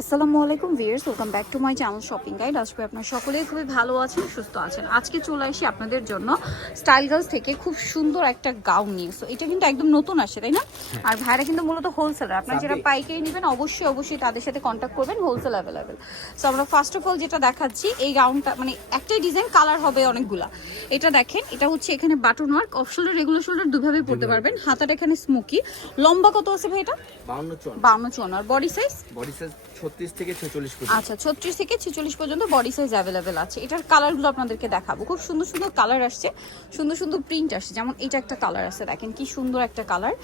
আসসালামু আলাইকুম viewers welcome back to my channel shopping guide. আজকে আপনার সকলেই খুবই ভালো আছেন সুস্থ আছেন। আজকে চলে আসি আপনাদের জন্য স্টাইল গার্লস থেকে খুব সুন্দর একটা গাউন নিয়ে। সো এটা কিন্তু একদম নতুন আসে তাই না? আর ভাইরা কিন্তু মূলত হোলসেলার আপনার যারা পাইকারি নেবেন অবশ্যই অবশ্যই তাদের সাথে কন্ট্যাক্ট করবেন হোলসেল অ্যাভেলেবেল সো আমরা ফার্স্ট অফ অল যেটা দেখাচ্ছি এই গাউনটা মানে একটাই ডিজাইন কালার হবে অনেকগুলা। এটা দেখেন এটা হচ্ছে এখানে button work off shoulder regular shoulder দুভাবেই পড়তে পারবেন। হাতাটা এখানে স্মোকি লম্বা কত আছে ভাই এটা? বাউন্ন চুয়ান্ন। বাউন্ন চুয়ান্ন। আর বডি সাইজ বডি সাইজ ছত্রিশ থেকে ছেচল্লিশ পর্যন্ত। আচ্ছা ছত্রিশ থেকে ছেচল্লিশ পর্যন্ত বডি সাইজ অ্যাভেলেবেল আছে। এটার কালারগুলো আপনাদেরকে দেখাবো। খুব সুন্দর সুন্দর কালার আসছে। সুন্দর সুন্দর প্রিন্ট আসছে। যেমন এটা একটা কালার আছে। দেখেন কি সুন্দর একটা কালার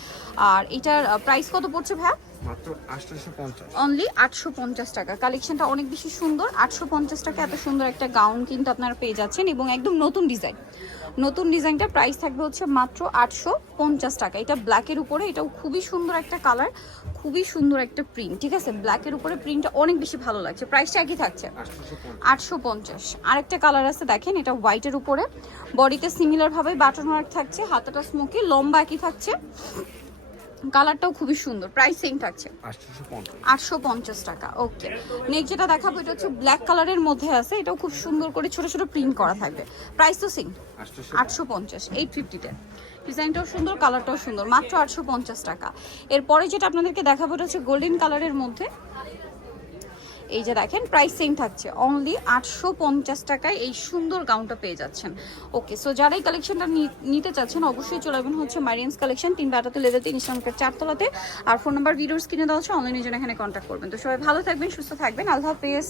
আর এটার প্রাইস কত পড়ছে ভাইয়া? মাত্র আঠারোশো পঞ্চাশ। অনলি আটশো পঞ্চাশ টাকা। কালেকশনটা অনেক বেশি সুন্দর। আটশো পঞ্চাশ টাকা এত সুন্দর একটা গাউন কিন্তু আপনারা পেয়ে যাচ্ছেন এবং একদম নতুন ডিজাইন নতুন ডিজাইনটা প্রাইস থাকবে হচ্ছে মাত্র আটশো পঞ্চাশ টাকা। এটা ব্ল্যাকের উপরে। এটাও খুবই সুন্দর একটা কালার খুবই সুন্দর একটা প্রিন্ট ঠিক আছে? ব্ল্যাকের উপরে প্রিন্টটা অনেক বেশি ভালো লাগছে। প্রাইসটা একই থাকছে। আরেকটা কালার আছে দেখেন এটা হোয়াইটের উপরে। বডিতে সিমিলার ভাবে বাটন ওয়ার্ক থাকছে হাতাটা স্মোকি লম্বা একই থাকছে। কালারটাও খুবই সুন্দর প্রাইস সেম থাকছে। আটশো পঞ্চাশ টাকা ওকে নেক্সট যেটা দেখাবো এটা হচ্ছে ব্ল্যাক কালারের মধ্যে আছে এটাও খুব সুন্দর করে ছোট ছোট প্রিন্ট করা থাকবে। প্রাইস তো সেম আটশো পঞ্চাশ এইট ফিফটিতে ডিজাইনটাও সুন্দর কালারটাও সুন্দর মাত্র আটশো পঞ্চাশ টাকা। এরপরে যেটা আপনাদেরকে দেখাবো এটা হচ্ছে গোল্ডেন কালারের মধ্যে। এই যে দেখেন প্রাইস সেম থাকছে। অনলি আটশো পঞ্চাশ টাকায় এই সুন্দর গাউনটা পেয়ে যাচ্ছেন। ওকে সো যারা এই কালেকশনটা নিতে চাচ্ছেন, অবশ্যই চলে যাবেন হচ্ছে মারিয়ান্স কালেকশন তিন বারোতে লেভেল তিন ইসলামকের চারতলাতে। আর ফোন নাম্বার ভিডিওস কিনে দেওয়া হচ্ছে অনলাইনের জন্য এখানে কন্ট্যাক্ট করবেন। তো সবাই ভালো থাকবেন, সুস্থ থাকবেন। আল্লাহ হাফেজ।